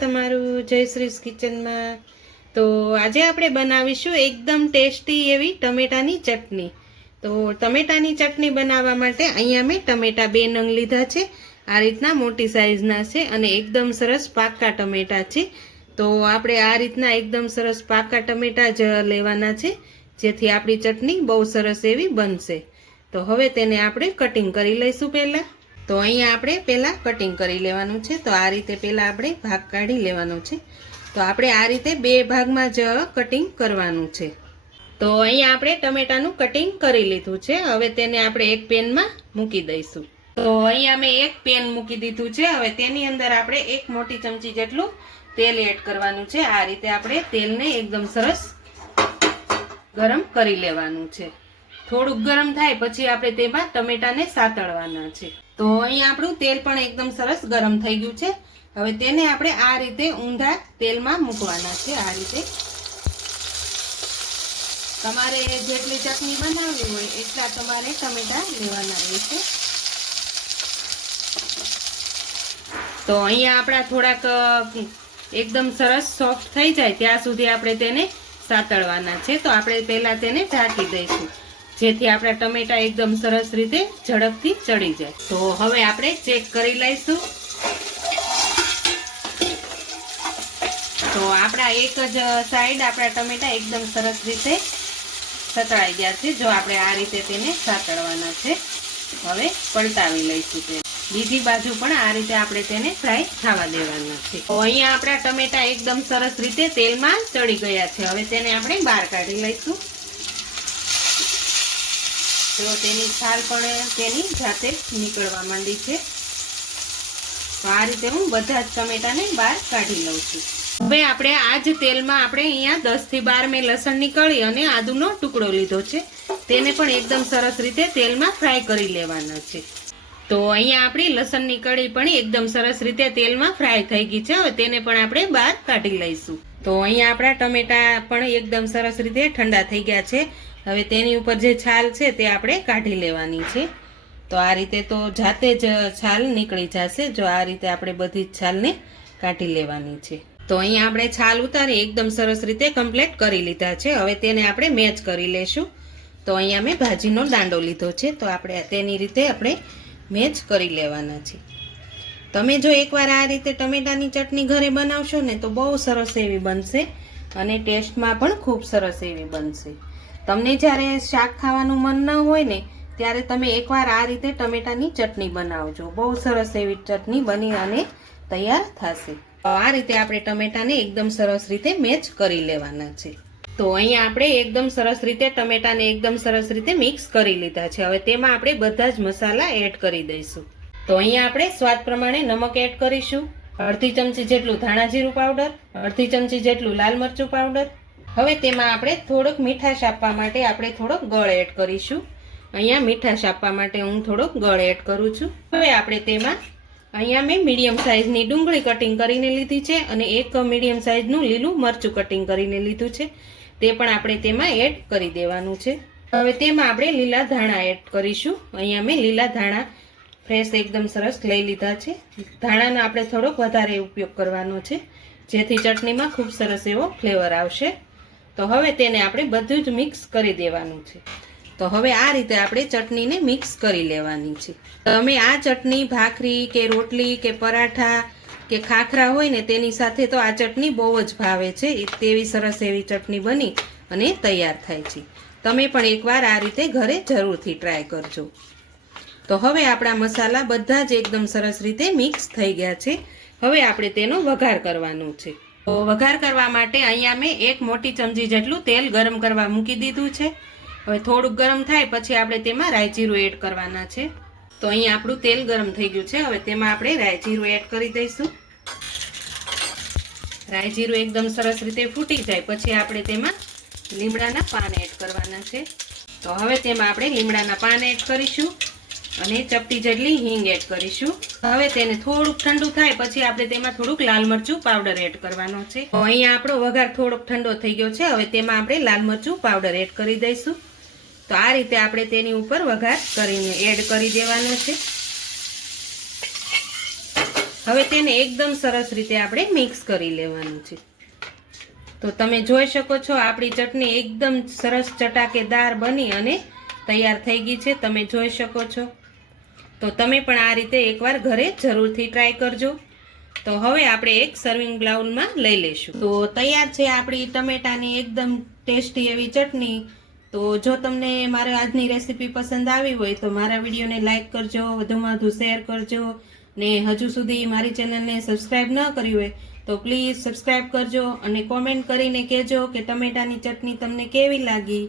તમારું જય શ્રી કિચનમાં. તો આજે આપણે બનાવીશું એકદમ ટેસ્ટી એવી ટમેટાની ચટણી. તો ટમેટાની ચટણી બનાવવા માટે અહીંયા મેં ટમેટા બે નંગ લીધા છે. આ રીતના મોટી સાઈઝના છે અને એકદમ સરસ પાકા ટમેટા છે. તો આપણે આ રીતના એકદમ સરસ પાકા ટમેટા જ લેવાના છે, જેથી આપણી ચટણી બહુ સરસ એવી બનશે. તો હવે તેને આપણે કટિંગ કરી લઈશું પહેલાં. તો અહીંયા આપણે પહેલાં કટિંગ કરી લેવાનું છે. તો આ રીતે પહેલાં આપણે ભાગ કાઢી લેવાનો છે. તો આપણે આ રીતે બે ભાગમાં જ કટિંગ કરવાનું છે. તો અહીંયા આપણે ટમેટાનું કટિંગ કરી લીધું છે. હવે તેને આપણે એક પેનમાં મૂકી દઈશું. તો અહીંયા મેં એક પેન મૂકી દીધું છે. હવે તેની અંદર આપણે એક મોટી ચમચી જેટલું તેલ એડ કરવાનું છે. આ રીતે આપણે તેલને એકદમ સરસ ગરમ કરી લેવાનું છે. થોડુંક ગરમ થાય, પછી આપણે તેમાં ટમેટાને સાતળવાના છે. તો અહીંયા આપણું તેલ પણ એકદમ સરસ ગરમ થઈ ગયું છે. હવે તેને આપણે આ રીતે ઊંધા તેલમાં મૂકવાના છે, આ રીતે. તમારે જેટલી ચટણી બનાવવી હોય, એટલા તમારે ટમેટા લેવાના રહેશે. તો અહીંયા આપણા થોડાક એકદમ સરસ સોફ્ટ થઈ જાય, ત્યાં સુધી આપણે તેને સાતળવાના છે. તો આપણે પહેલાં તેને ઢાંકી દઈશું. જેથી આપણા ટમેટા એકદમ સરસ રીતે ઝડપથી ચડી જાય. તો હવે આપણે ચેક કરી લઈશું. તો આપણા એક જ સાઈડ આપણા ટમેટા એકદમ સરસ રીતે સતળાઈ ગયા છે. જો આપણે આ રીતે તેને સાતળવાના છે. હવે પલટાવી લઈશું તે બીજી બાજુ પણ આ રીતે આપણે તેને ફ્રાય થવા દેવાના છે. તો અહીંયા આપણા ટમેટા એકદમ સરસ રીતે તેલમાં ચડી ગયા છે. હવે તેને આપણે બહાર કાઢી લઈશું. જો તેની છાલ પણ તેની જાતે નીકળવા માંડી છે. તો આ રીતે હું બધા જ ટમેટાને બહાર કાઢી લઉં છું. હવે આપણે આ જ તેલમાં આપણે અહીંયા દસથી બાર મેં લસણની કળી અને આદુનો ટુકડો લીધો છે. તેને પણ એકદમ સરસ રીતે તેલમાં ફ્રાય કરી લેવાના છે. તો અહીંયા આપણી લસણની કળી પણ એકદમ સરસ રીતે તેલમાં ફ્રાય થઈ ગઈ છે. હવે તેને પણ આપણે બહાર કાઢી લઈશું. તો અહીંયા આપણા ટમેટા પણ એકદમ સરસ રીતે ઠંડા થઈ ગયા છે. હવે તેની ઉપર જે છાલ છે તે આપણે કાઢી લેવાની છે. તો આ રીતે તો જાતે જ છાલ નીકળી જશે. જો આ રીતે આપણે બધી જ છાલને કાઢી લેવાની છે. તો અહીંયા આપણે છાલ ઉતારી એકદમ સરસ રીતે કમ્પ્લીટ કરી લીધા છે. હવે તેને આપણે મેચ કરી લેશું. તો અહીંયા મેં ભાજીનો દાંડો લીધો છે. તો આપણે તેની રીતે આપણે મેચ કરી લેવાના છે. તમે જો એકવાર આ રીતે ટમેટાની ચટણી ઘરે બનાવશો ને તો બહુ સરસ એવી બનશે અને ટેસ્ટમાં પણ ખૂબ સરસ એવી બનશે. તમને જ્યારે શાક ખાવાનું મન ન હોય ને, ત્યારે તમે એકવાર આ રીતે ટમેટાની ચટણી બનાવજો. બહુ સરસ એવી ચટણી બની અને તૈયાર થશે. આ રીતે આપણે ટમેટાને એકદમ સરસ રીતે મેચ કરી લેવાના છે. તો અહીંયા આપણે એકદમ સરસ રીતે ટમેટાને એકદમ સરસ રીતે મિક્સ કરી લીધા છે. હવે તેમાં આપણે બધા જ મસાલા એડ કરી દઈશું. તો અહીંયા આપણે સ્વાદ પ્રમાણે નમક એડ કરીશું. અડધી ચમચી જેટલું ધાણા જીરું પાવડર, અડધી ચમચી જેટલું લાલ મરચું પાવડર હવે તેમાં આપણે થોડોક મીઠાશ આપવા માટે આપણે થોડોક ગળ એડ કરીશું. અહીંયા મીઠાશ આપવા માટે હું થોડોક ગળ એડ કરું છું. હવે આપણે તેમાં અહીંયા મેં મીડિયમ સાઇઝની ડુંગળી કટિંગ કરીને લીધી છે અને એક મીડિયમ સાઇઝનું લીલું મરચું કટિંગ કરીને લીધું છે. તે પણ આપણે તેમાં એડ કરી દેવાનું છે. હવે તેમાં આપણે લીલા ધાણા એડ કરીશું. અહીંયા મેં લીલા ધાણા ફ્રેશ એકદમ સરસ લઈ લીધા છે. ધાણાનો આપણે થોડોક વધારે ઉપયોગ કરવાનો છે. જેથી ચટણીમાં ખૂબ સરસ એવો ફ્લેવર આવશે. તો હવે તેને આપણે બધું જ મિક્સ કરી દેવાનું છે. તો હવે આ રીતે આપણે ચટણીને મિક્સ કરી લેવાની છે. તમે આ ચટણી, ભાખરી કે રોટલી કે પરાઠા કે ખાખરા હોય ને તેની સાથે તો આ ચટણી બહુ જ ભાવે છે. તેવી સરસ એવી ચટણી બની અને તૈયાર થાય છે. તમે પણ એકવાર આ રીતે ઘરે જરૂરથી ટ્રાય કરજો. તો હવે આપણા મસાલા બધા જ એકદમ સરસ રીતે મિક્સ થઈ ગયા છે. હવે આપણે તેનો વઘાર કરવાનો છે. વઘાર કરવા માટે અહીંયા મેં એક મોટી ચમચી જેટલું તેલ ગરમ કરવા મૂકી દીધું છે. હવે થોડુંક ગરમ થાય પછી આપણે તેમાં રાયજીરું એડ કરવાના છે. તો અહીંયા આપણું તેલ ગરમ થઈ ગયું છે. હવે તેમાં આપણે રાયજીરું એડ કરી દઈશું. રાયજીરું એકદમ સરસ રીતે ફૂટી જાય પછી આપણે તેમાં લીમડાના પાન એડ કરવાના છે. તો હવે તેમાં આપણે લીમડાના પાન એડ કરીશું. અને ચપટી જેટલી હિંગ એડ કરીશું. હવે તેને થોડુંક ઠંડુ થાય, પછી આપણે તેમાં થોડુંક લાલ મરચું પાવડર એડ કરવાનો છે. અહીંયા આપણો વઘાર થોડોક ઠંડો થઈ ગયો છે. હવે તેમાં આપણે લાલ મરચું પાવડર એડ કરી દઈશું. તો આ રીતે આપણે તેની ઉપર વઘાર કરીને એડ કરી દેવાનો છે. હવે તેને એકદમ સરસ રીતે આપણે મિક્સ કરી લેવાનું છે. તો તમે જોઈ શકો છો, આપણી ચટણી એકદમ સરસ ચટાકેદાર બની અને તૈયાર થઈ ગઈ છે. તમે જોઈ શકો છો. તો તમે પણ આ રીતે એકવાર ઘરે જરૂરથી ટ્રાય કરજો. તો હવે આપણે એક સર્વિંગ બ્લાઉનમાં લઈ લઈશું. તો તૈયાર છે આપણી ટમેટાની એકદમ ટેસ્ટી એવી ચટણી. તો જો તમને મારી આજની રેસીપી પસંદ આવી હોય તો મારા વિડીયોને લાઇક કરજો, વધુમાં વધુ શેર કરજો. ને હજુ સુધી મારી ચેનલને સબસ્ક્રાઈબ ન કરી હોય તો પ્લીઝ સબસ્ક્રાઈબ કરજો અને કોમેન્ટ કરીને કહેજો કે ટમેટાની ચટણી તમને કેવી લાગી.